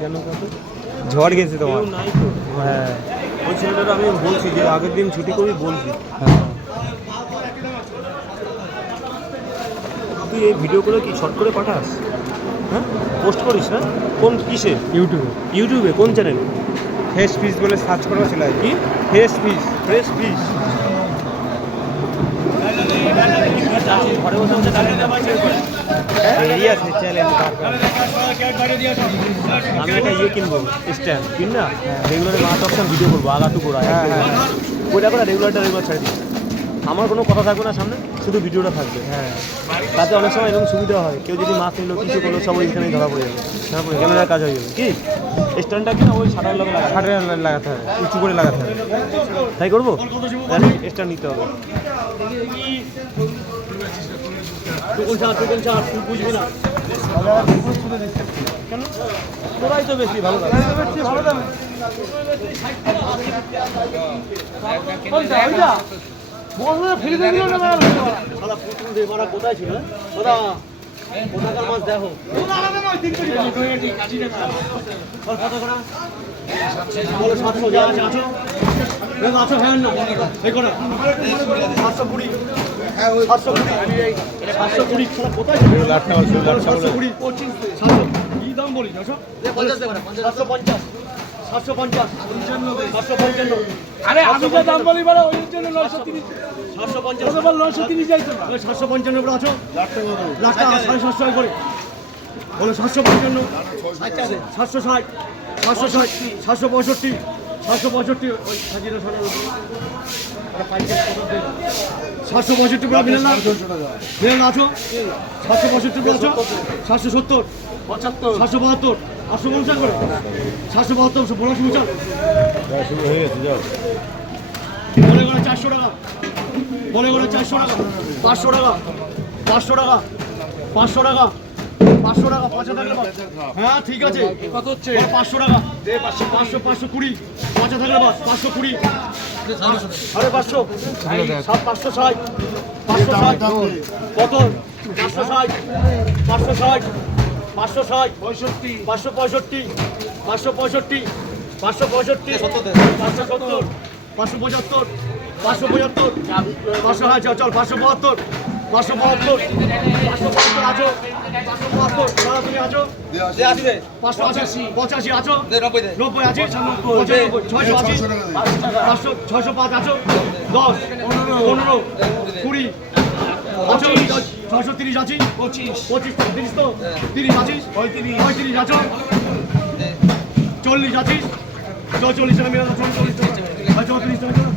কেন কত ঝড় গেছে তোমার কেউ নাই তো। হ্যাঁ ওই ছেলেটা আমি বলছি যে আগের দিন ছুটি করি বলছি। হ্যাঁ তুই এই ভিডিওগুলো কি শর্ট করে পাঠাস? হ্যাঁ, পোস্ট করিস না? কোন কিসে? ইউটিউবে ইউটিউবে কোন চ্যানেল? ফ্রেশ ফিশ বলে সার্চ করা চলে আসবে কি ফ্রেশ ফিশ ফ্রেশ ফিশ? ঘরে বসে বসে এরিয়া আছে চ্যালেঞ্জ আমি একটা ইয়ে কিনবো স্ট্যান্ড কিন না, রেগুলারে মাছ অপশন ভিডিও করবো আগাটু করা হ্যাঁ, হ্যাঁ। ওইটা করে রেগুলার ছেড়ে দিই। আমার কোনো কথা থাকবে না সামনে, শুধু ভিডিওটা থাকবে। হ্যাঁ তাতে অনেক সময় এরকম সুবিধা হয়, কেউ যদি মাছ নিল কিছু করলো সব ওইখানেই ধরা পড়ে যাবে, ক্যামেরার কাজ হয়ে যাবে। কি স্ট্যান্ডটা কিনা ওই শাটার লগে লাগা, খাটে লাগাতে হবে উঁচু করে লাগাতে হবে তাই করবো। স্ট্যান্ড নিতে হবে। তুই বুঝবি না কেন? তোরাই তো বেশি ভালো লাগে। কোথায় ছিল কোথাকার মাছ দেখো? বলো 700 যা আছে আছো আছো হ্যাঁ না দেখো না 720 720 কোথায় ছিল? 720 700 কি দাম বলি 750 750 আরে আমি যা দাম বলি বলো ওই জন্য 930 750 বল 930 যাইতো না 755 করে আছো লাখ টাকা 750 করে বলো 755 760 760 765 765 ওই হাজিরা সরার উপরে 765 করে মিলেন না মিলেন আছো 765 করে আছো 770 75 772 850 করে 772 বলা শুনছেন শুরু হয়ে গেছে যাও বলে করে 400 টাকা বলে করে 400 টাকা 500 টাকা 500 টাকা 500 টাকা 500 টাকা 5 টাকা। হ্যাঁ ঠিক আছে কত হচ্ছে? 500 টাকা দে 500 520 5 টাকা বাস 520 আরে 500 560 560 কত 560 560 560 65 565 565 570 575 575 500 হ্যাঁ চল 572 572 572 আছো 572 দাদা তুমি আছো 585 আছো 90 আছে 680 605 আছো 10 15 20 আছো 630 আছি 25 30 তো 30 আছিস 35 আছো 40 আছিস 44 টাকা মিলে 34 টাকা